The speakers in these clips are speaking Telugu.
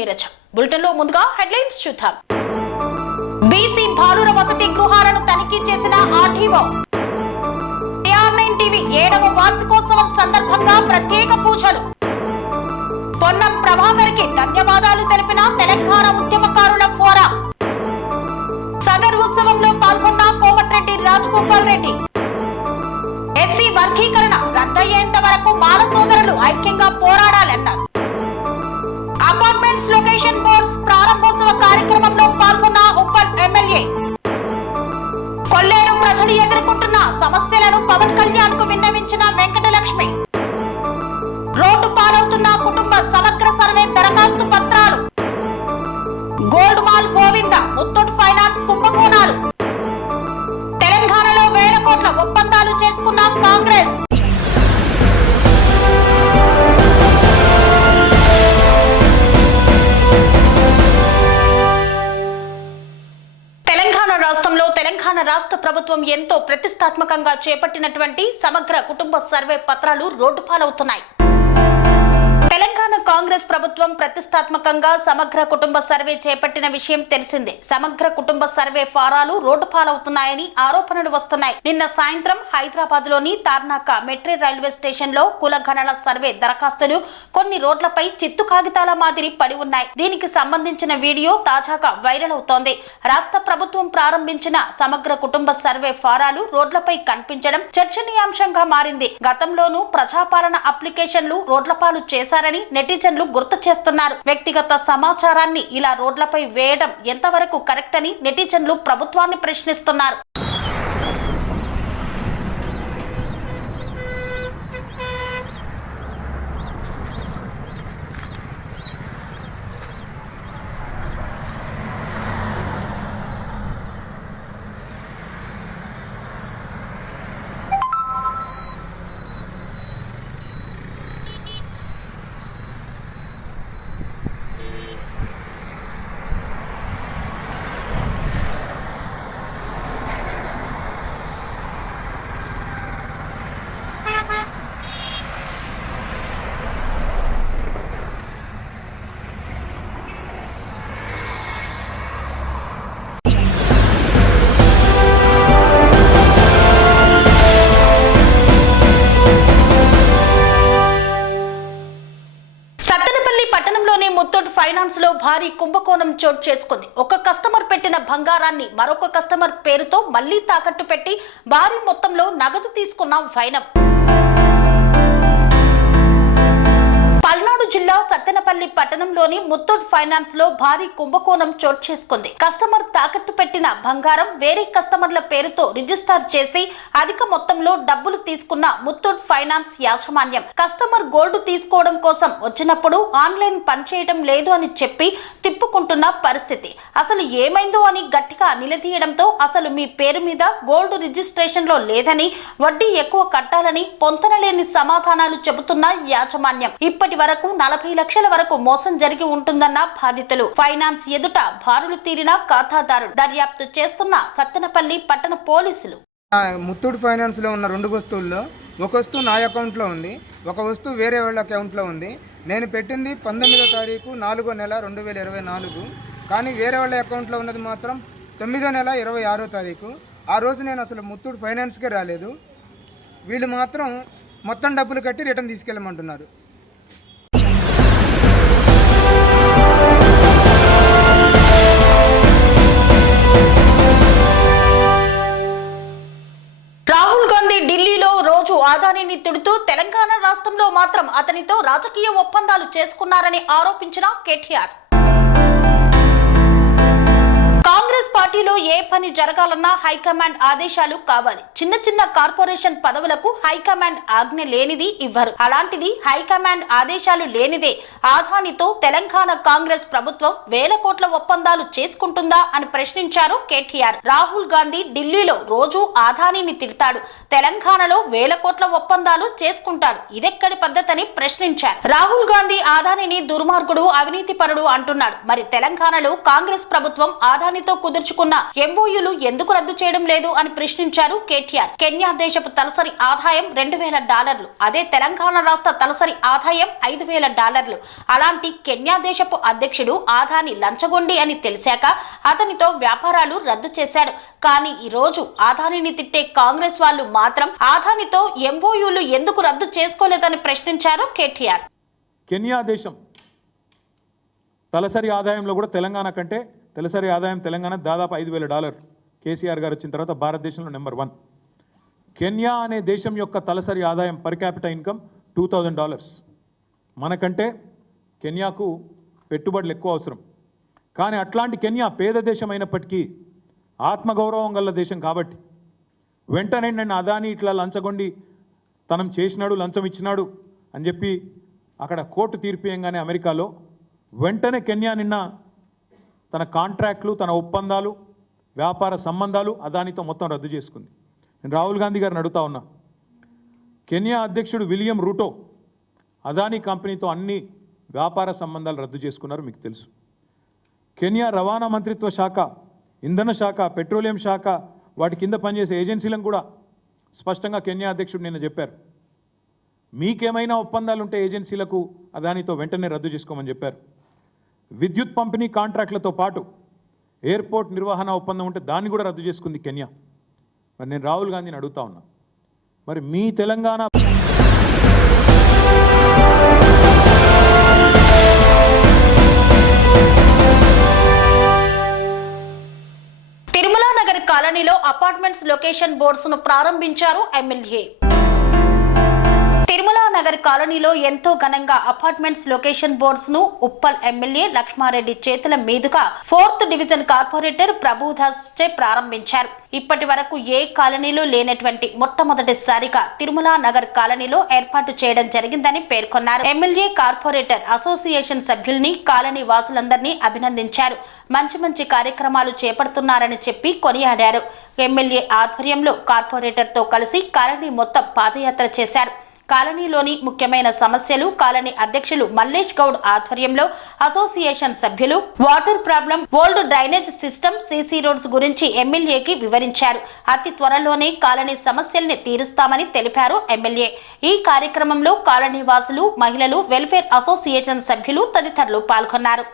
నీరజ. బులెటిన్ లో ముందుగా హెడ్లైన్స్ చూద్దాం. బీసీ బాలుర వసతి గృహాలను తనిఖీ చేసిన ఆర్టీఓ. TR9 టీవీ 7వ వార్షికోత్సవం సందర్భంగా ప్రత్యేక పూజలు. పొన్నం ప్రభాకర్కి ధన్యవాదాలు తెలిపిన తెలంగాణ ఉద్యమకారుల ఫోరం. సదర్ ఉత్సవంలో పాల్గొన్న కోమటిరెడ్డి రాజగోపాల్ రెడ్డి. ఎస్సీ వర్గీకరణ రద్దయ్యేంత వరకు మాల సోదరులు ఐక్యంగా పోరాడాలన్నారు. అపార్ట్మెంట్స్ లొకేషన్ బోర్డ్స్ ప్రారంభోత్సవ కార్యక్రమంలో పాల్గొన్న ఉప్పల్ ఎమ్మెల్యే. కొల్లేరు ప్రజలు ఎదుర్కొంటున్న సమస్యలను పవన్ కళ్యాణ్ కు విన్నవించిన వెంకటలక్ష్మి. రోడ్డు పాలవుతున్న కుటుంబ సమగ్ర సర్వే దరఖాస్తు పత్రాలు. Gold mall Govinda Muthoot finance కుంభకోణాలు. తెలంగాణలో వేల కోట్ల ఒప్పందాలు చేసుకున్న కాంగ్రెస్. తెలంగాణ రాష్ట్ర ప్రభుత్వం ఎంతో ప్రతిష్టాత్మకంగా చేపట్టినటువంటి సమగ్ర కుటుంబ సర్వే పత్రాలు రోడ్డు పాలవుతున్నాయి. తెలంగాణ కాంగ్రెస్ ప్రభుత్వం ప్రతిష్టాత్మకంగా సమగ్ర కుటుంబ సర్వే చేపట్టిన విషయం తెలిసిందే. సమగ్ర కుటుంబ సర్వే ఫారాలు రోడ్డు పాలవుతున్నాయని ఆరోపణలు వస్తున్నాయి. నిన్న సాయంత్రం హైదరాబాద్ లోని తార్నాక మెట్రో రైల్వే స్టేషన్ లో కులగణన సర్వే దరఖాస్తులు కొన్ని రోడ్లపై చిత్తు కాగితాల మాదిరి పడి ఉన్నాయి. దీనికి సంబంధించిన వీడియో తాజాగా వైరల్ అవుతోంది. రాష్ట్ర ప్రభుత్వం ప్రారంభించిన సమగ్ర కుటుంబ సర్వే ఫారాలు రోడ్లపై కనిపించడం చర్చనీయాంశంగా మారింది. గతంలోనూ ప్రజాపాలన అప్లికేషన్లు రోడ్లపాలు చేశారని నెటిజన్లు గుర్తు చేస్తున్నారు. వ్యక్తిగత సమాచారాన్ని ఇలా రోడ్లపై వేయడం ఎంతవరకు కరెక్ట్ అని నెటిజన్లు ప్రభుత్వాన్ని ప్రశ్నిస్తున్నారు. ముత్తూట్ ఫైనాన్స్ లో భారీ కుంభకోణం చోటు చేసుకుంది. ఒక కస్టమర్ పెట్టిన బంగారాన్ని మరొక కస్టమర్ పేరుతో మళ్లీ తాకట్టు పెట్టి భారీ మొత్తంలో నగదు తీసుకున్న వైనం. పల్నాడు జిల్లా సత్తెనపల్లి పట్టణంలోని ముత్తూట్ ఫైనాన్స్ లో భారీ కుంభకోణం చోటు చేసుకుంది. కస్టమర్ తాకట్టు పెట్టిన బంగారం వేరే కస్టమర్ల పేరుతో రిజిస్టర్ చేసి అధిక మొత్తంలో డబ్బులు తీసుకున్న ముత్తూట్ ఫైనాన్స్ యాజమాన్యం కస్టమర్ గోల్డ్ తీసుకోవడం కోసం వచ్చినప్పుడు ఆన్లైన్ పనిచేయడం లేదు అని చెప్పి తిప్పుకుంటున్న పరిస్థితి. అసలు ఏమైందో అని గట్టిగా నిలదీయడంతో అసలు మీ పేరు మీద గోల్డ్ రిజిస్ట్రేషన్ లో లేదని, వడ్డీ ఎక్కువ కట్టాలని పొంతనలేని సమాధానాలు చెబుతున్న యాజమాన్యం. ఇప్పటి వరకు 40 లక్షల వరకు మోసం జరిగి ఉంటుందన్న బాధితులు. ఫైనాన్స్ ఎదుట బారులు తీరిన ఖాతాదారుడు. దర్యాప్తు చేస్తున్న సత్తెనపల్లి పట్టణ పోలీసులు. ముత్తూట్ ఫైనాన్స్ లో ఉన్న 2 వస్తువుల్లో ఒక వస్తువు నా అకౌంట్ లో ఉంది, ఒక వస్తువు వేరే వాళ్ళ అకౌంట్ లో ఉంది. నేను పెట్టింది 19వ తారీఖు 4వ నెల 2024, కానీ వేరే వాళ్ళ అకౌంట్ లో ఉన్నది మాత్రం 9వ నెల 26వ తారీఖు. ఆ రోజు నేను అసలు ముత్తూట్ ఫైనాన్స్కే రాలేదు. వీళ్ళు మాత్రం మొత్తం డబ్బులు కట్టి రిటర్న్ తీసుకెళ్ళమంటున్నారు. రాహుల్ గాంధీ ఢిల్లీలో రోజు ఆదానిని తిడుతూ తెలంగాణ రాష్ట్రంలో మాత్రం అతనితో రాజకీయ ఒప్పందాలు చేసుకున్నారని ఆరోపించిన కేటీఆర్. కాంగ్రెస్ పార్టీలో ఏ పని జరగాలన్నా హైకమాండ్ ఆదేశాలు కావాలి. చిన్న చిన్న కార్పొరేషన్ పదవులకు హైకమాండ్ ఆజ్ఞ లేనిది ఇవ్వరు. అలాంటిది హైకమాండ్ ఆదేశాలు లేనిదే ఆదానితో తెలంగాణ కాంగ్రెస్ ప్రభుత్వం వేల కోట్ల ఒప్పందాలు చేసుకుంటుందా అని ప్రశ్నించారు కేటీఆర్. రాహుల్ గాంధీ ఢిల్లీలో రోజు ఆదానిని తిడతాడు, తెలంగాణలో వేల కోట్ల ఒప్పందాలు చేసుకుంటాడు, ఇదెక్కడి పద్ధతని ప్రశ్నించారు. రాహుల్ గాంధీ అదానిని దుర్మార్గుడు, అవినీతి పరుడు అంటున్నాడు. మరి తెలంగాణలో కాంగ్రెస్ ప్రభుత్వం అదానితో కుదుర్చుకున్న ఎంఓయూలు ఎందుకు రద్దు చేయడం లేదు అని ప్రశ్నించారు కేటీఆర్. కెన్యా దేశపు తలసరి ఆదాయం $2,000, అదే తెలంగాణ రాష్ట్ర తలసరి ఆదాయం $5,000. అలాంటి కెన్యా దేశపు అధ్యక్షుడు అదాని లంచగొండి అని తెలిసాక అతనితో వ్యాపారాలు రద్దు చేశాడు. కానీ ఈ రోజు అదానిని తిట్టే కాంగ్రెస్ వాళ్ళు మాత్రం అదానితో ఎంఓయూలు ఎందుకు రద్దు చేసుకోలేదని ప్రశ్నించారు కేటీఆర్. కెన్యా దేశం తలసరి ఆదాయంలో కూడా తెలంగాణ కంటే తలసరి ఆదాయం తెలంగాణ దాదాపు $5,000. కేసీఆర్ గారు వచ్చిన తర్వాత భారతదేశంలో నెంబర్ 1. కెన్యా అనే దేశం యొక్క తలసరి ఆదాయం పర్ క్యాపిటల్ ఇన్కమ్ $2,000. మనకంటే కెన్యాకు పెట్టుబడులు ఎక్కువ అవసరం. కానీ అట్లాంటి కెన్యా పేద దేశం అయినప్పటికీ ఆత్మగౌరవం గల దేశం కాబట్టి వెంటనే నన్ను అదాని ఇట్లా లంచగొండి తనం చేసినాడు, లంచం ఇచ్చినాడు అని చెప్పి అక్కడ కోర్టు తీర్పియంగానే అమెరికాలో వెంటనే కెన్యా నిన్న తన కాంట్రాక్ట్లు, తన ఒప్పందాలు, వ్యాపార సంబంధాలు అదానితో మొత్తం రద్దు చేసుకుంది. నేను రాహుల్ గాంధీ గారిని అడుగుతా ఉన్నా, కెన్యా అధ్యక్షుడు విలియం రూటో అదానీ కంపెనీతో అన్ని వ్యాపార సంబంధాలు రద్దు చేసుకున్నారు, మీకు తెలుసు. కెన్యా రవాణా మంత్రిత్వ శాఖ, ఇంధన శాఖ, పెట్రోలియం శాఖ, వాటి కింద పనిచేసే ఏజెన్సీలను కూడా స్పష్టంగా కెన్యా అధ్యక్షుడు నిన్న చెప్పారు, మీకేమైనా ఒప్పందాలు ఉంటే ఏజెన్సీలకు అదానితో వెంటనే రద్దు చేసుకోమని చెప్పారు. విద్యుత్ పంపిణీ కాంట్రాక్ట్లతో పాటు ఎయిర్పోర్ట్ నిర్వహణ ఒప్పందం ఉంటే దాన్ని కూడా రద్దు చేసుకుంది కెన్యా. మరి నేను రాహుల్ గాంధీని అడుగుతా ఉన్నా, మరి మీ తెలంగాణ తిరుమల నగర్ కాలనీలో అపార్ట్మెంట్స్ లొకేషన్ బోర్డ్స్ ను ప్రారంభించారు ఎమ్మెల్యే. తిరుమల నగర్ కాలనీలో ఎంతో ఘనంగా అపార్ట్మెంట్స్ లొకేషన్ బోర్డ్స్ ను ఉప్పల్ ఎమ్మెల్యే లక్ష్మారెడ్డి చేతుల మీదుగా 4th డివిజన్ కార్పొరేటర్ ప్రభుదాస్ చే ప్రారంభించారు. ఇప్పటి వరకు ఏ కాలనీలో లేనటువంటి మొట్టమొదటిసారిగా తిరుమల నగర్ కాలనీలో ఏర్పాటు చేయడం జరిగిందని పేర్కొన్నారు. ఎమ్మెల్యే కార్పొరేటర్ అసోసియేషన్ సభ్యుల్ని, కాలనీ వాసులందరినీ అభినందించారు. మంచి మంచి కార్యక్రమాలు చేపడుతున్నారని చెప్పి కొనియాడారు. ఎమ్మెల్యే ఆధ్వర్యంలో కార్పొరేటర్ తో కలిసి కాలనీ మొత్తం పాదయాత్ర చేశారు. కాలనీలోని ముఖ్యమైన సమస్యలు కాలనీ అధ్యక్షులు మల్లేష్ గౌడ్ ఆధ్వర్యంలో అసోసియేషన్ సభ్యులు water problem, old drainage system, CC roads గురించి ఎమ్మెల్యేకి వివరించారు. అతి త్వరలోనే కాలనీ సమస్యల్ని తీరుస్తామని తెలిపారు ఎమ్మెల్యే. ఈ కార్యక్రమంలో కాలనీ వాసులు, మహిళలు, వెల్ఫేర్ అసోసియేషన్ సభ్యులు తదితరులు పాల్గొన్నారు.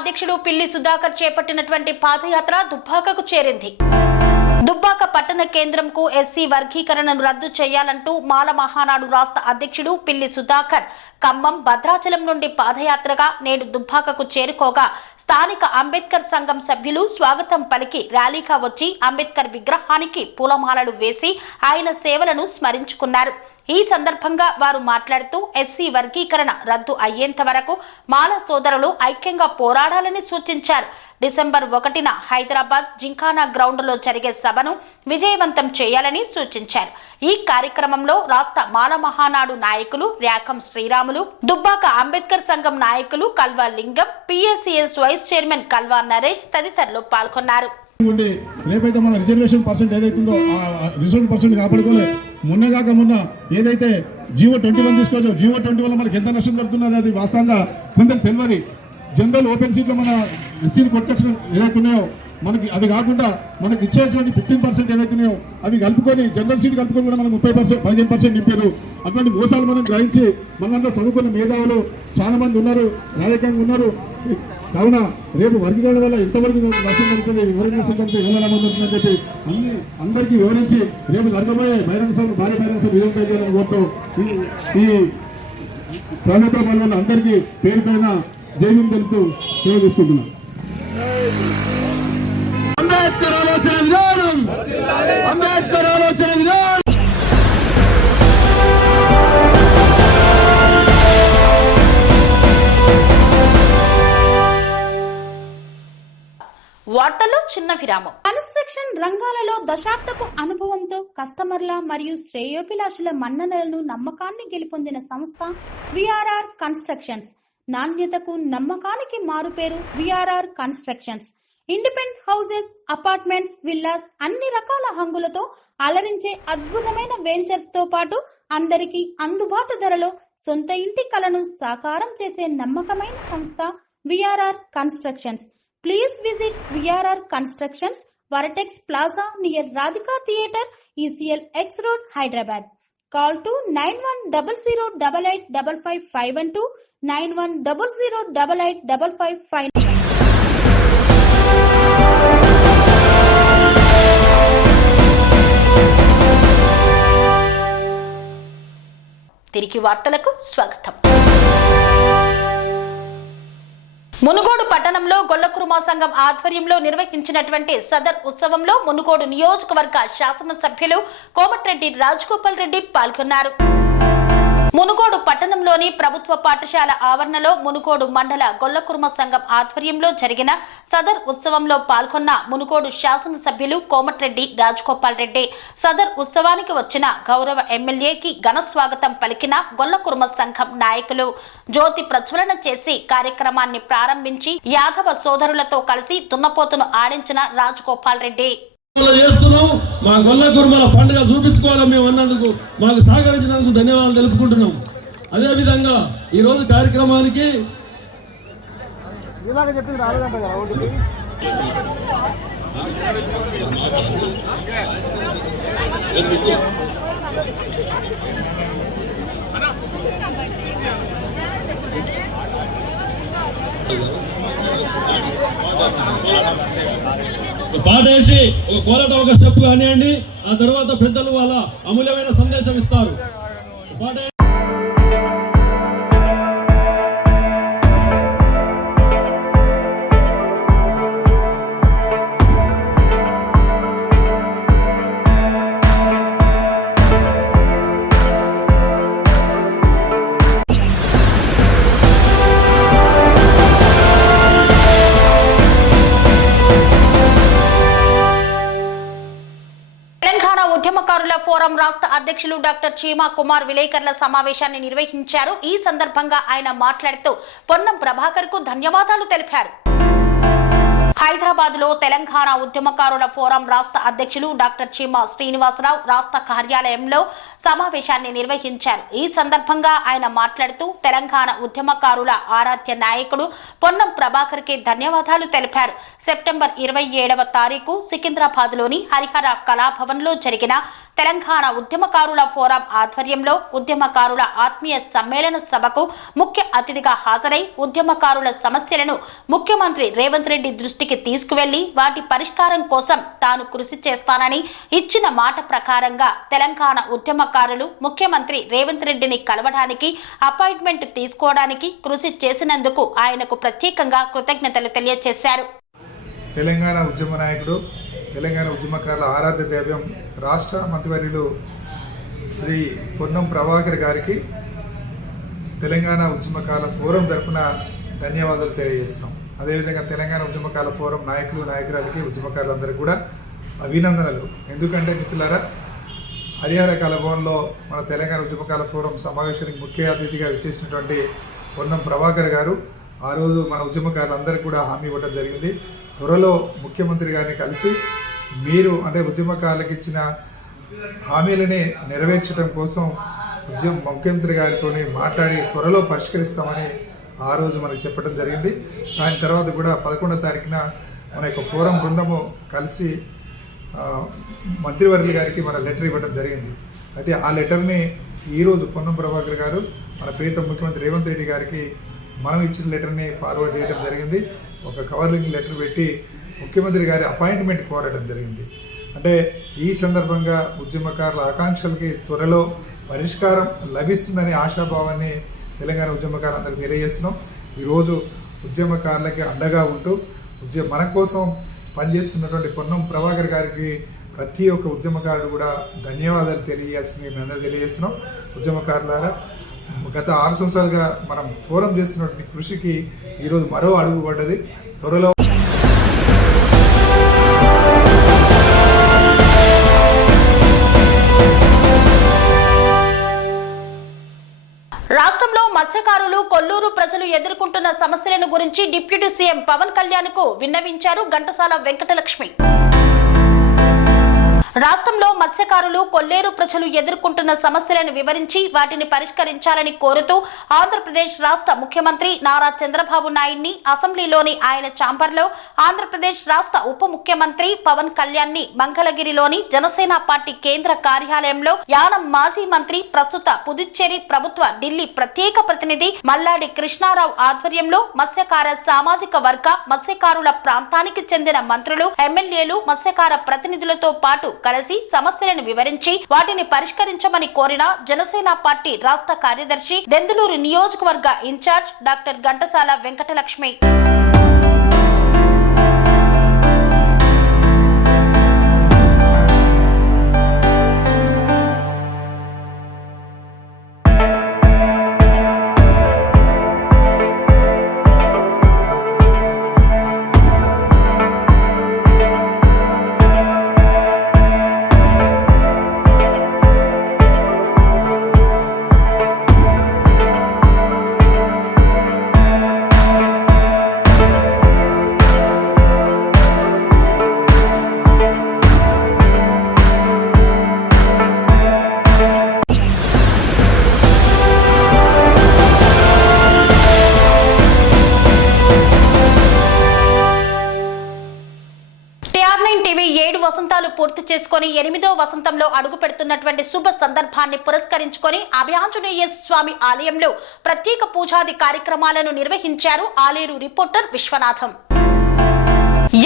అధ్యక్షుడు పిల్లి సుధాకర్ చేపట్టినటువంటి పాదయాత్ర దుబ్బాకకు చేరింది. దుబ్బాక పట్టణ కేంద్రంకు ఎస్సీ వర్గీకరణను రద్దు చేయాలంటూ మాల మహానాడు రాష్ట్ర అధ్యక్షుడు పిల్లి సుధాకర్ ఖమ్మం, భద్రాచలం నుండి పాదయాత్రగా నేడు దుబ్బాకకు చేరుకోగా స్థానిక అంబేద్కర్ సంఘం సభ్యులు స్వాగతం పలికి ర్యాలీగా వచ్చి అంబేద్కర్ విగ్రహానికి పూలమాలలు వేసి ఆయన సేవలను స్మరించుకున్నారు. ఈ సందర్భంగా వారు మాట్లాడుతూ ఎస్సీ వర్గీకరణ రద్దు అయ్యేంత వరకు మాల సోదరులు ఐక్యంగా పోరాడాలని సూచించారు. డిసెంబర్ 1న హైదరాబాద్ జింకానా గ్రౌండ్లో జరిగే సభను విజయవంతం చేయాలని సూచించారు. ఈ కార్యక్రమంలో రాష్ట్ర మాల మహానాడు నాయకులు ర్యాకం శ్రీరాములు, దుబ్బాక అంబేద్కర్ సంఘం నాయకులు కల్వా లింగం, పిఎస్సిఎస్ వైస్ చైర్మన్ కల్వా నరేష్ తదితరులు పాల్గొన్నారు. రేపైతే మన రిజర్వేషన్ పర్సెంట్ ఏదైతుందో ఆ రిజర్వేషన్ పర్సెంట్ కాపాడుకోలే. మొన్న ఏదైతే జీవో 21 తీసుకోవచ్చు, జీవో 20 వల్ల మనకి ఎంత నష్టం జరుగుతున్నది అది వాస్తవంగా కొందరు తెలియదు. జనరల్ ఓపెన్ సీట్లో మన ఎస్సీని కొట్టుకొచ్చిన ఏదైతే ఉన్నాయో మనకి అది కాకుండా మనకి ఇచ్చేటువంటి 15% ఏవైతున్నాయో అవి కలుపుకొని జనరల్ సీట్ కలుపుకొని కూడా మనం 15% నింపారు. అటువంటి మోసాలు మనం గ్రహించి మనంతా చదువుకున్న మేధావులు చాలా మంది ఉన్నారు, రాజకీయంగా ఉన్నారు. కావున రేపు వర్క్ చేయడం వల్ల ఎంతవరకు నష్టం జరుగుతుంది, ఎవరికి నష్టం జరుగుతుంది, ఏమైనా జరుగుతుందని చెప్పి అందరికీ వివరించి రేపు జరగబోయే బహిరంగ సభ భారీ బహిరంగ సభ విజయం చేయాలని కోరుతూ ఈ ప్రాంతంలో పాల్గొన్న అందరికీ పేరు పైన జైలు తెలుపుతూ సేవ తీసుకుంటున్నాం. అంబేద్కర్ ఆలోచన విధానం, అంబేద్కర్ ఆలోచన విధానం. వార్తల్లో చిన్న విరామం. కన్స్ట్రక్షన్ రంగాలలో దశాబ్దపు అనుభవంతో కస్టమర్ల మరియు శ్రేయోభిలాషుల మన్ననలను నమ్మకాన్ని గెలుపొందిన సంస్థ విఆర్ఆర్ కన్స్ట్రక్షన్స్. నాణ్యతకు నమ్మకానికి మారుపేరు VRR constructions. Independent houses, apartments, villas అన్ని రకాల హంగులతో అలరించే అద్భుతమైన వెంచర్స్ తో పాటు అందరికీ అందుబాటు ధరలో సొంత ఇంటి కలను సాకారం చేసే నమ్మకమైన సంస్థ VRR constructions. Please visit VRR Constructions, Varatex Plaza near Radhika Theatre, ECL X Road, Hyderabad. Call to 9100885551 9100885559. తిరిగి వార్తలకు స్వాగతం. మునుగోడు పట్టణంలో గొల్లకుర్మ సంఘం ఆధ్వర్యంలో నిర్వహించినటువంటి సదర్ ఉత్సవంలో మునుగోడు నియోజకవర్గ శాసనసభ్యులు కోమటిరెడ్డి రాజగోపాల్ రెడ్డి పాల్గొన్నారు. మునుగోడు పట్టణంలోని ప్రభుత్వ పాఠశాల ఆవరణలో మునుగోడు మండల గొల్లకుర్మ సంఘం ఆధ్వర్యంలో జరిగిన సదర్ ఉత్సవంలో పాల్గొన్న మునుగోడు శాసనసభ్యులు కోమటిరెడ్డి రాజగోపాల్ రెడ్డి సదర్ ఉత్సవానికి వచ్చిన గౌరవ ఎమ్మెల్యేకి ఘన స్వాగతం పలికిన గొల్లకుర్మ సంఘం నాయకులు జ్యోతి ప్రజ్వలన చేసి కార్యక్రమాన్ని ప్రారంభించి యాదవ సోదరులతో కలిసి దున్నపోతును ఆడించిన రాజగోపాల్ రెడ్డి. చేస్తున్నాం. మా గొల్లకుర్మల పండుగ చూపించుకోవాలి మేము అన్నందుకు, మాకు సహకరించినందుకు ధన్యవాదాలు తెలుపుకుంటున్నాం. అదేవిధంగా ఈరోజు కార్యక్రమానికి పాట వేసి ఒక కోలాట ఒక స్టెప్ కానివ్వండి, ఆ తర్వాత పెద్దలు వాళ్ళ అమూల్యమైన సందేశం ఇస్తారు. పాట ఉద్యమకారుల ఫోరం రాష్ట్ర అధ్యక్షులు డాక్టర్ చీమా కుమార్ విలేకరుల సమావేశాన్ని నిర్వహించారు. ఈ సందర్భంగా ఆయన మాట్లాడుతూ పొన్నం ప్రభాకర్ కు ధన్యవాదాలు తెలిపారు. హైదరాబాద్ లో తెలంగాణ ఉద్యమకారుల ఫోరం రాష్ట్ర అధ్యక్షులు డాక్టర్ చీమా శ్రీనివాసరావు రాష్ట్ర కార్యాలయంలో సమావేశాన్ని నిర్వహించారు. ఈ సందర్భంగా ఆయన మాట్లాడుతూ తెలంగాణ ఉద్యమకారుల ఆరాధ్య నాయకుడు పొన్నం ప్రభాకర్ కి ధన్యవాదాలు తెలిపారు. సెప్టెంబర్ 27వ తారీఖు సికింద్రాబాద్ లోని హరిహర కళాభవన్ లో జరిగిన తెలంగాణ ఉద్యమకారుల ఫోరం ఆధ్వర్యంలో ఉద్యమకారుల ఆత్మీయ సమ్మేళన సభకు ముఖ్య అతిథిగా హాజరై ఉద్యమకారుల సమస్యలను ముఖ్యమంత్రి రేవంత్ రెడ్డి దృష్టికి తీసుకువెళ్లి వాటి పరిష్కారం కోసం తాను కృషి చేస్తానని ఇచ్చిన మాట ప్రకారంగా తెలంగాణ ఉద్యమకారులు ముఖ్యమంత్రి రేవంత్ రెడ్డిని కలవడానికి అపాయింట్మెంట్ తీసుకోవడానికి కృషి చేసినందుకు ఆయనకు ప్రత్యేకంగా కృతజ్ఞతలు తెలియజేశారు. తెలంగాణ ఉద్యమ నాయకుడు, తెలంగాణ ఉద్యమకారుల ఆరాధ్య దైవం రాష్ట్ర మంత్రివర్యులు శ్రీ పొన్నం ప్రభాకర్ గారికి తెలంగాణ ఉద్యమకారుల ఫోరం తరఫున ధన్యవాదాలు తెలియజేస్తున్నాం. అదేవిధంగా తెలంగాణ ఉద్యమకారుల ఫోరం నాయకులు, నాయకురాలకి, ఉద్యమకారులందరికీ కూడా అభినందనలు. ఎందుకంటే మిత్రులారా, హరిహర కళాభవన్లో మన తెలంగాణ ఉద్యమకారుల ఫోరం సమావేశానికి ముఖ్య అతిథిగా విచ్చేసినటువంటి పొన్నం ప్రభాకర్ గారు ఆ రోజు మన ఉద్యమకారులందరికీ కూడా హామీ ఇవ్వడం జరిగింది. త్వరలో ముఖ్యమంత్రి గారిని కలిసి మీరు అంటే ఉద్యమకారులకు ఇచ్చిన హామీలని నెరవేర్చడం కోసం ముఖ్యమంత్రి గారితో మాట్లాడి త్వరలో పరిష్కరిస్తామని ఆ రోజు మనకు చెప్పడం జరిగింది. దాని తర్వాత కూడా 11వ తారీఖున మన యొక్క ఫోరం బృందము కలిసి మంత్రివర్యుల గారికి మన లెటర్ ఇవ్వడం జరిగింది. అయితే ఆ లెటర్ని ఈరోజు పొన్నం ప్రభాకర్ గారు మన ప్రీతం ముఖ్యమంత్రి రేవంత్ రెడ్డి గారికి మనం ఇచ్చిన లెటర్ని ఫార్వర్డ్ చేయడం జరిగింది. ఒక కవర్లింగ్ లెటర్ పెట్టి ముఖ్యమంత్రి గారి అపాయింట్మెంట్ కోరడం జరిగింది. అంటే ఈ సందర్భంగా ఉద్యమకారుల ఆకాంక్షలకి త్వరలో పరిష్కారం లభిస్తుందనే ఆశాభావాన్ని తెలంగాణ ఉద్యమకారులందరికీ తెలియజేస్తున్నాం. ఈరోజు ఉద్యమకారులకి అండగా ఉంటూ మన కోసం పనిచేస్తున్నటువంటి పొన్నం ప్రభాకర్ గారికి ప్రతి ఒక్క ఉద్యమకారుడు కూడా ధన్యవాదాలు తెలియజేయాల్సింది మేము అందరూ తెలియజేస్తున్నాం. ఉద్యమకారులారా, గత 6 సంవత్సరాలుగా మనం ఫోరం చేస్తున్నటువంటి కృషికి ఈరోజు మరో అడుగు పడ్డది. త్వరలో రాష్ట్రంలో మత్స్యకారులు కొల్లూరు ప్రజలు ఎదుర్కొంటున్న సమస్యలను గురించి డిప్యూటీ సీఎం పవన్ కళ్యాణ్ కు విన్నవించారు ఘంటసాల వెంకటలక్ష్మి. రాష్ట్రంలో మత్స్యకారులు కొల్లేరు ప్రజలు ఎదుర్కొంటున్న సమస్యలను వివరించి వాటిని పరిష్కరించాలని కోరుతూ ఆంధ్రప్రదేశ్ రాష్ట్ర ముఖ్యమంత్రి నారా చంద్రబాబు నాయుడిని అసెంబ్లీలోని ఆయన ఛాంబర్లో ఆంధ్రప్రదేశ్ రాష్ట్ర ఉప ముఖ్యమంత్రి పవన్ కళ్యాణ్ ని మంగళగిరిలోని జనసేన పార్టీ కేంద్ర కార్యాలయంలో యానం మాజీ మంత్రి ప్రస్తుత పుదుచ్చేరి ప్రభుత్వ ఢిల్లీ ప్రత్యేక ప్రతినిధి మల్లాడి కృష్ణారావు ఆధ్వర్యంలో మత్స్యకార సామాజిక వర్గ మత్స్యకారుల ప్రాంతానికి చెందిన మంత్రులు, ఎమ్మెల్యేలు, మత్స్యకార ప్రతినిధులతో పాటు కలిసి సమస్యలను వివరించి వాటిని పరిష్కరించమని కోరిన జనసేన పార్టీ రాష్ట్ర కార్యదర్శి, దెందులూరు నియోజకవర్గ ఇన్ఛార్జ్ డాక్టర్ ఘంటసాల వెంకటలక్ష్మి. వసంతాలు పూర్తి చేసుకొని 8వ వసంతంలో అడుగు పెడుతున్నటువంటి శుభ సందర్భాన్ని పురస్కరించుకొని అభయాంజనేయ స్వామి ఆలయంలో ప్రత్యేక పూజాది కార్యక్రమాలను నిర్వహించారు ఆలేరు రిపోర్టర్ విశ్వనాథం.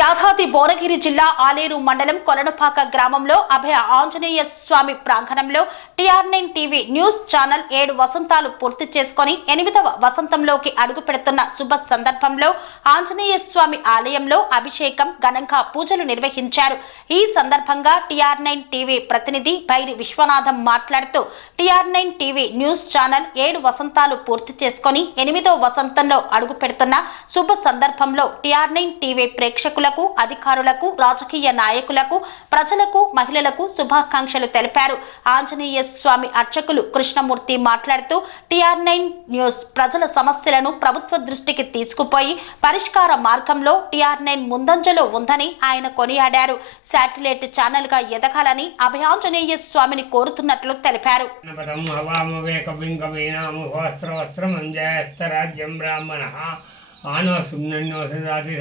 యాదాద్రి భువనగిరి జిల్లా ఆలేరు మండలం కొలనుపాక గ్రామంలో అభయ ఆంజనేయ స్వామి ప్రాంగణంలో TR9 టీవీ న్యూస్ ఛానల్ 7 వసంతాలు పూర్తి చేసుకుని 8వ వసంతంలోకి అడుగు పెడుతున్న శుభ సందర్భంలో ఆంజనేయ స్వామి ఆలయంలో అభిషేకం, ఘనంగా పూజలు నిర్వహించారు. ఈ సందర్భంగా TR9 టీవీ ప్రతినిధి బైరి విశ్వనాథం మాట్లాడుతూ TR9 టీవీ న్యూస్ ఛానల్ 7 వసంతాలు పూర్తి చేసుకుని 8వ వసంతంలో అడుగు పెడుతున్న శుభ సందర్భంలో TR9 టీవీ ప్రేక్షకులకు, అధికారులకు, రాజకీయ నాయకులకు, ప్రజలకు, మహిళలకు శుభాకాంక్షలు తెలిపారు. ఆంజనేయ స్వామి అర్చకులు కృష్ణమూర్తి మాట్లాడుతూ TR9 న్యూస్ ప్రజల సమస్యలను ప్రభుత్వ దృష్టికి తీసుకుపోయి పరిష్కార మార్గంలో TR9 ముందంజలో ఉందని ఆయన కొనియాడారు. శాటిలైట్ ఛానల్ గా ఎదగాలని అభయాంజనేయ స్వామిని కోరుతున్నట్లు తెలిపారు.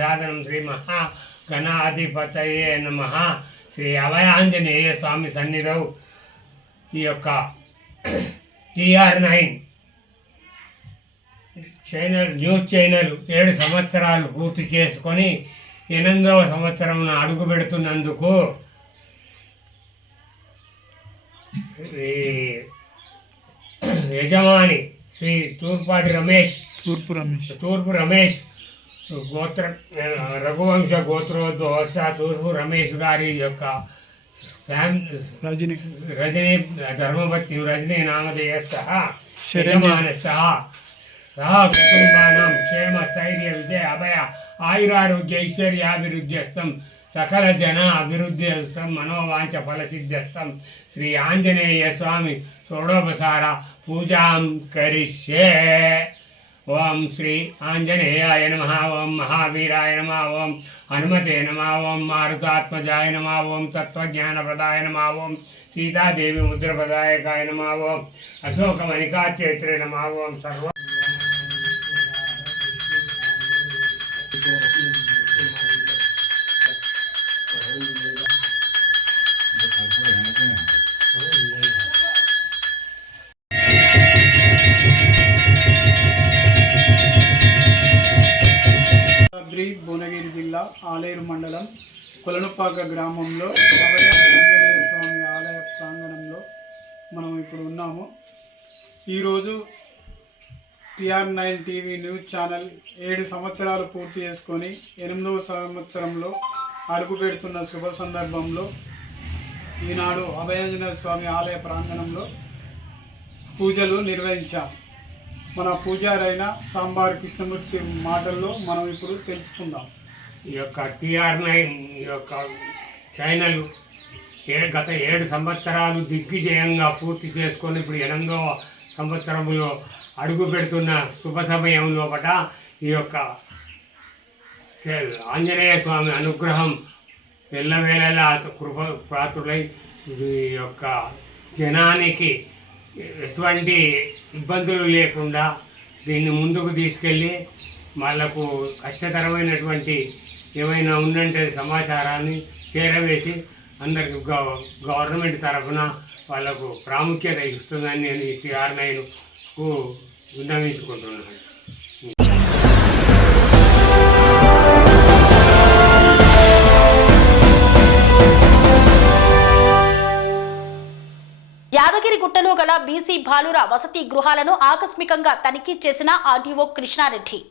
సాధనం శ్రీ మహా గణాధిపతయే నమః. శ్రీ అభయాంజనేయ స్వామి సన్నిధౌ ఈ యొక్క TR9 ఛానల్ న్యూస్ ఛానల్ 7 సంవత్సరాలు పూర్తి చేసుకొని 8వ సంవత్సరంలో అడుగు పెడుతున్నందుకు యజమాని శ్రీ తూర్పు రమేష్ గోత్ర రఘువంశ గోత్రోద్భవస్థ తూర్పు రమేష్ గారి యొక్క రజనీ ధర్మపత్ని రజనీ నామధేయ యజమాన సహ కుటుంబానం క్షేమ స్థైర్య విజయ అభయ ఆయురారోగ్య ఐశ్వర్యాభివృద్ధ్యస్థం సకల జన అభివృద్ధ్యస్థం మనోవాంఛ ఫలసిద్ధ్యస్థం శ్రీ ఆంజనేయ స్వామి షోడోపసార పూజాం కరిష్యే. ఓం శ్రీ ఆంజనేయాయ నమః. ఓం మహావీరాయ నమః. ఓం హనుమతే నమః. ఓం మారుతాత్మజాయ నమః. ఓం తత్వజ్ఞానప్రదాయ నమః. ఓం సీతాదేవి ముద్రప్రదాయకాయ నమః. ఓం అశోకమణికాచేత్రే నమః. ఓం సర్వ ఆలేరు మండలం కొలనుపాక గ్రామంలో అభయ ఆంజనేయ స్వామి ఆలయ ప్రాంగణంలో మనం ఇప్పుడు ఉన్నాము. ఈరోజు TR9 టీవీ న్యూస్ ఛానల్ 7 సంవత్సరాలు పూర్తి చేసుకొని 8వ సంవత్సరంలో అడుగు పెడుతున్న శుభ సందర్భంలో ఈనాడు అభయాంజనేయ స్వామి ఆలయ ప్రాంగణంలో పూజలు నిర్వహించాం. మన పూజారైన సాంబార్ కృష్ణమూర్తి మాటల్లో మనం ఇప్పుడు తెలుసుకుందాం. ఈ యొక్క TR9 ఈ యొక్క ఛానల్ గత 7 సంవత్సరాలు దిగ్విజయంగా పూర్తి చేసుకొని ఇప్పుడు 8వ సంవత్సరంలో అడుగు పెడుతున్న శుభ సమయం లోపల ఈ యొక్క ఆంజనేయ స్వామి అనుగ్రహం ఎల్లవేళలా కృప ప్రాతులై ఈ యొక్క జనానికి ఎటువంటి ఇబ్బందులు లేకుండా దీన్ని ముందుకు తీసుకెళ్ళి వాళ్ళకు కష్టతరమైనటువంటి ఏమైనా ఉందంటే సమాచారాన్ని చేరవేసి అందరికి గవర్నమెంట్ తరఫున వాళ్ళకు ప్రాముఖ్యత ఇస్తుందని నేను ఈ TR9కు విన్నవించుకుంటున్నాను. యాదగిరిగుట్టలో గల బీసీ బాలుర వసతి గృహాలను ఆకస్మికంగా తనిఖీ చేసిన ఆర్డీఓ కృష్ణారెడ్డి.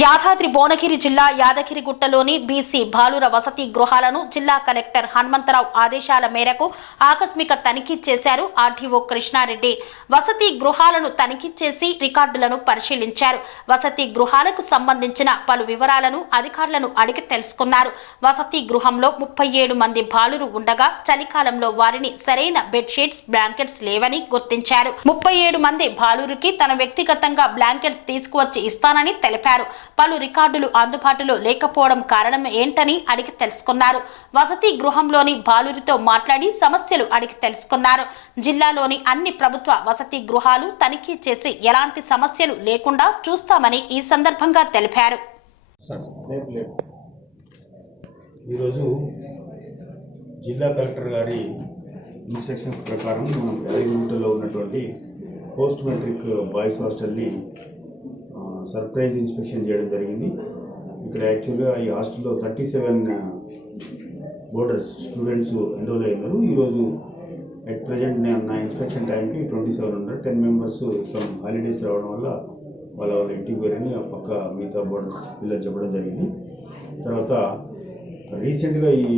యాదాద్రి భువనగిరి జిల్లా యాదగిరిగుట్టలోని బీసీ బాలుర వసతి గృహాలను జిల్లా కలెక్టర్ హనుమంతరావు ఆదేశాల మేరకు ఆకస్మిక తనిఖీ చేశారు ఆర్డీఓ కృష్ణారెడ్డి. వసతి గృహాలను తనిఖీ చేసి రికార్డులను పరిశీలించారు. వసతి గృహాలకు సంబంధించిన పలు వివరాలను అధికారులను అడిగి తెలుసుకున్నారు. వసతి గృహంలో 37 మంది బాలురు ఉండగా చలికాలంలో వారిని సరైన బెడ్షీట్స్, బ్లాంకెట్స్ లేవని గుర్తించారు. 37 మంది బాలురికి తన వ్యక్తిగతంగా బ్లాంకెట్స్ తీసుకువచ్చి ఇస్తానని తెలిపారు. పలు రికార్డులు అందుబాటులో లేకపోవడం కారణం ఏంటని అడిగి తెలుసుకున్నారు. వసతి గృహంలోని బాలురితో మాట్లాడి సమస్యలు అడిగి తెలుసుకున్నారు. జిల్లాలోని అన్ని ప్రభుత్వ వసతి గృహాలు తనిఖీ చేసి ఎలాంటి సమస్యలు లేకుండా చూస్తామని ఈ సందర్భంగా తెలిపారు. ఈరోజు జిల్లా కలెక్టర్ గారి ఇన్స్ట్రక్షన్స్ ప్రకారం మనం యాదగిరిగుట్టలో ఉన్నటువంటి పోస్ట్ మెట్రిక్ బాయ్స్ హాస్టల్ని సర్ప్రైజ్ ఇన్స్పెక్షన్ చేయడం జరిగింది. ఇక్కడ యాక్చువల్గా ఈ హాస్టల్లో 37 బోర్డర్స్ స్టూడెంట్స్ ఎన్రోల్ అయినారు. ఈరోజు అట్ ప్రజెంట్ నా ఇన్స్పెక్షన్ టైంకి 27 ఉన్నారు. 10 మెంబర్స్ సమ్ హాలిడేస్ రావడం వల్ల వాళ్ళ ఇంటికి పోయారని ఆ పక్క మిగతా బోర్డర్స్ పిల్లలు చెప్పడం జరిగింది. తర్వాత రీసెంట్గా ఈ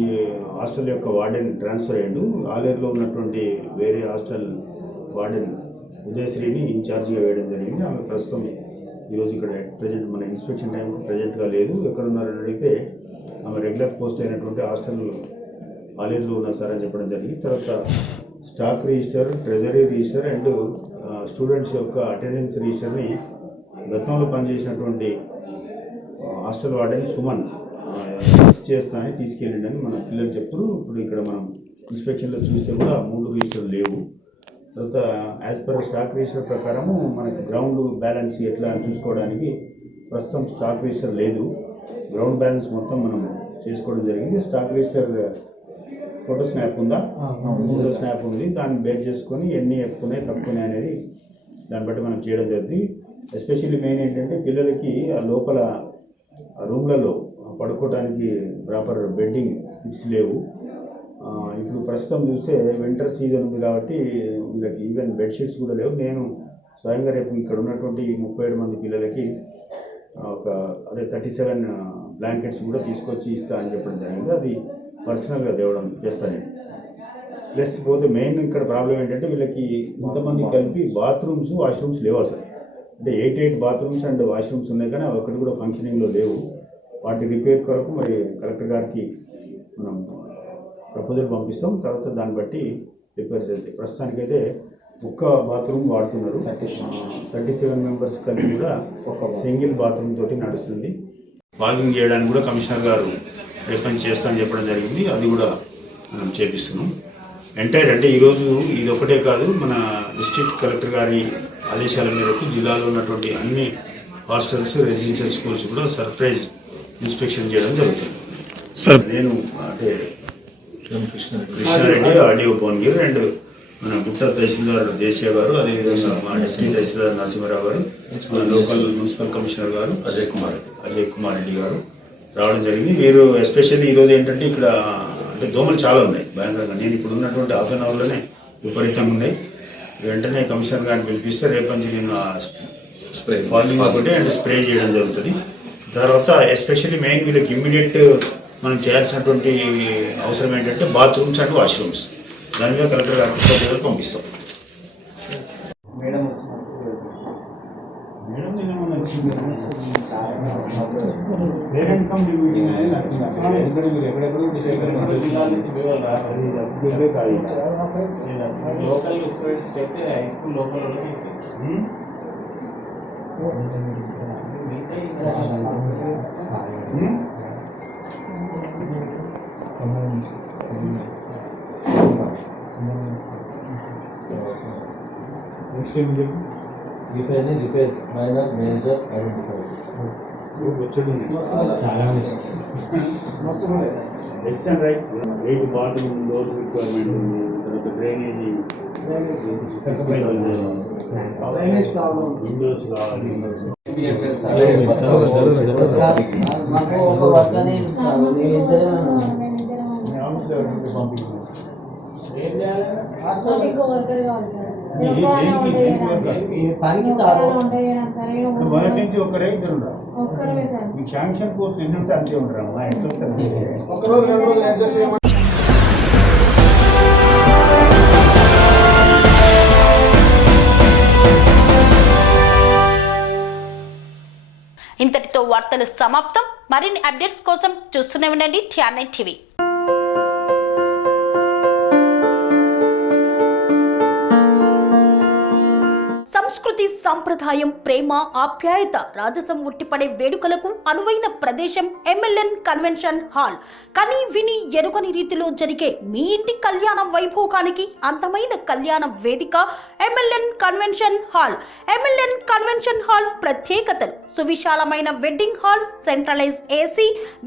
హాస్టల్ యొక్క వార్డెన్ ట్రాన్స్ఫర్ అయ్యాడు. ఆలేరులో ఉన్నటువంటి వేరే హాస్టల్ వార్డెన్ ఉదయశ్రీని ఇన్ఛార్జిగా వేయడం జరిగింది. ఆమె ప్రస్తుతం ఈరోజు ఇక్కడ ప్రజెంట్ మన ఇన్స్పెక్షన్ టైం ప్రజెంట్గా లేదు. ఎక్కడున్నారని అడిగితే ఆమె రెగ్యులర్ పోస్ట్ అయినటువంటి హాస్టల్ ఆలేరులో ఉన్నారు సార్ అని చెప్పడం జరిగింది. తర్వాత stock register, treasury register and students యొక్క అటెండెన్స్ రిజిస్టర్ని గతంలో పనిచేసినటువంటి హాస్టల్ వార్డెన్ సుమన్ చేస్తానని తీసుకెళ్ళిండని మన పిల్లలు చెప్తారు. ఇప్పుడు ఇక్కడ మనం ఇన్స్పెక్షన్లో చూస్తే కూడా 3 రిజిస్టర్లు లేవు. తర్వాత యాజ్ పర్ స్టాక్ రిజిస్టర్ ప్రకారము మనకి గ్రౌండ్ బ్యాలెన్స్ ఎట్లా చూసుకోవడానికి ప్రస్తుతం స్టాక్ రిజిస్టర్ లేదు. గ్రౌండ్ బ్యాలెన్స్ మొత్తం మనం చేసుకోవడం జరిగింది. స్టాక్ రిజిస్టర్ ఫోటో స్నాప్ ఉందా? ఫోటో స్నాప్ ఉంది. దాన్ని బేస్ చేసుకొని ఎన్ని ఎక్కున్నాయి తక్కువన్నాయి అనేది దాన్ని బట్టి మనం చేయడం జరిగింది. ఎస్పెషల్లీ మెయిన్ ఏంటంటే పిల్లలకి ఆ లోపల రూమ్లలో పడుకోవడానికి ప్రాపర్ బెడ్డింగ్ ఫిక్స్ లేవు. ఇప్పుడు ప్రస్తుతం చూస్తే వింటర్ సీజన్ ఉంది కాబట్టి వీళ్ళకి ఈవెన్ బెడ్షీట్స్ కూడా లేవు. నేను స్వయంగా రేపు ఇక్కడ ఉన్నటువంటి 37 మంది పిల్లలకి ఒక 37 బ్లాంకెట్స్ కూడా తీసుకొచ్చి ఇస్తా అని చెప్పడం జరిగింది. అది పర్సనల్గా తేవడం చేస్తాను. ప్లస్ పోతే మెయిన్ ఇక్కడ ప్రాబ్లం ఏంటంటే వీళ్ళకి ఇంతమంది కలిపి బాత్రూమ్స్, వాష్రూమ్స్ లేవు అసలు. అంటే 8 బాత్రూమ్స్ అండ్ వాష్రూమ్స్ ఉన్నాయి కానీ అవి ఒక్కటి కూడా ఫంక్షనింగ్లో లేవు. వాటి రిపేర్ కొరకు మరి కలెక్టర్ గారికి మనం ప్రపోజల్ పంపిస్తాం. తర్వాత దాన్ని బట్టి రిపేర్ చేస్తాయి. ప్రస్తుతానికైతే ఒక్క బాత్రూమ్ వాడుతున్నారు. 37 మెంబర్స్ కలిపి కూడా ఒక సింగిల్ బాత్రూమ్ తోటి నడుస్తుంది. వాకింగ్ చేయడానికి కూడా కమిషనర్ గారు రిఫరెన్స్ చేస్తామని చెప్పడం జరిగింది. అది కూడా మనం చేపిస్తున్నాం. ఎంటైర్ అంటే ఈరోజు ఇది ఒకటే కాదు, మన డిస్ట్రిక్ట్ కలెక్టర్ గారి ఆదేశాల మేరకు జిల్లాలో ఉన్నటువంటి అన్ని హాస్టల్స్, రెసిడెన్షియల్ స్కూల్స్ కూడా సర్ప్రైజ్ ఇన్స్పెక్షన్ చేయడం జరుగుతుంది. సార్ నేను అంటే కృష్ణారెడ్డి, ఆర్డీఓ భువనగిరి అండ్ మన గుట్ట తహసీల్దార్ దేశీయ గారు, అదేవిధంగా మా డిస్ట్రిక్ట్ తహసీల్దార్ నరసింహారావు గారు, మన లోకల్ మున్సిపల్ కమిషనర్ గారు అజయ్ కుమార్ రెడ్డి గారు, రావడం జరిగింది. మీరు ఎస్పెషల్లీ ఈరోజు ఏంటంటే ఇక్కడ అంటే దోమలు చాలా ఉన్నాయి భయంకరంగా. నేను ఇప్పుడు ఉన్నటువంటి హాఫ్ అన్ అవర్లోనే విపరీతంగా ఉన్నాయి. వెంటనే కమిషనర్ గారిని పిలిపిస్తే రేపటి నేను స్ప్రే ఫాలింగ్ ఒకటి అండ్ స్ప్రే చేయడం జరుగుతుంది. తర్వాత ఎస్పెషల్లీ మెయిన్ వీళ్ళకి ఇమ్మీడియట్ మనం చేయాల్సినటువంటి అవసరం ఏంటంటే బాత్రూమ్స్ అండ్ వాష్రూమ్స్. దాని మీద కలెక్టర్ గారికి పంపిస్తాం. Madam parent cum local students అయితే high school local repairs minor major right bathroom door requirement ఉంది. తర్వాత డ్రైనేజీ విండోస్ కావాలి. మాకు ఒక వర్కని మొదటి నుంచి ఒకరే ఇద్దరు మీ శాంక్షన్ పోస్ట్ ఎన్ని ఉంటే అంతే ఉంటారు. ఇంతటితో వార్తలు సమాప్తం. మరిన్ని అప్డేట్స్ కోసం చూస్తూనే ఉండండి TR9 TV. సంస్కృతి, సాంప్రదాయం, ప్రేమ, ఆప్యాయత, రాజసం ఉట్టిపడే వేడుకలకు అనువైన ప్రదేశం MLN కన్వెన్షన్ హాల్. కని విని ఎరుగని రీతిలో జరిగే మీ ఇంటి కళ్యాణ వైభోగానికి అందమైన కళ్యాణ వేదిక MLN convention hall. MLN convention hall ప్రత్యేకతలు: సువిశాలమైన wedding halls, centralize AC,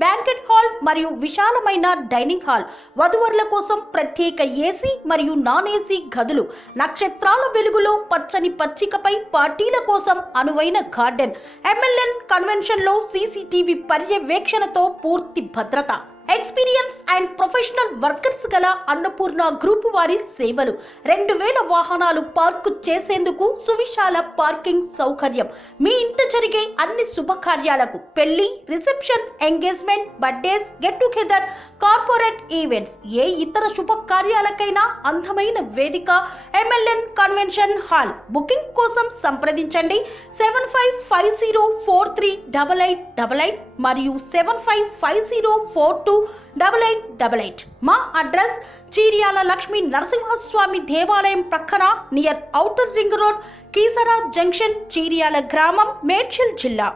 banquet hall మరియు విశాలమైన డైనింగ్ హాల్. వధువరుల కోసం ప్రత్యేక AC మరియు నాన్ AC గదులు. నక్షత్రాల వెలుగులో పచ్చని పచ్చికపై పార్టీల కోసం అనువైన గార్డెన్. MLN కన్వెన్షన్ లో CCTV పర్యవేక్షణతో పూర్తి భద్రత. ఎక్స్పీరియన్స్ అండ్ ప్రొఫెషనల్ వర్కర్స్ గల అన్నపూర్ణ గ్రూప్ వారి సేవలు. 2000 వాహనాలు పార్కు చేసేందుకు సువిశాల పార్కింగ్ సౌకర్యం. మీ ఇంట జరిగే అన్ని శుభకార్యాలకు, పెళ్లి, reception, engagement, birthdays, get together, corporate events, ఏ ఇతర శుభకార్యాలకైనా అందమైన వేదిక MLN కన్వెన్షన్ హాల్. బుకింగ్ కోసం సంప్రదించండి 7550438888 మరియు 7550428888. మా అడ్రస్ చీర్యాల లక్ష్మీ నరసింహస్వామి దేవాలయం ప్రక్కన, near outer ring road, Keesara junction, Cheeryal గ్రామం, మేడ్చల్ జిల్లా.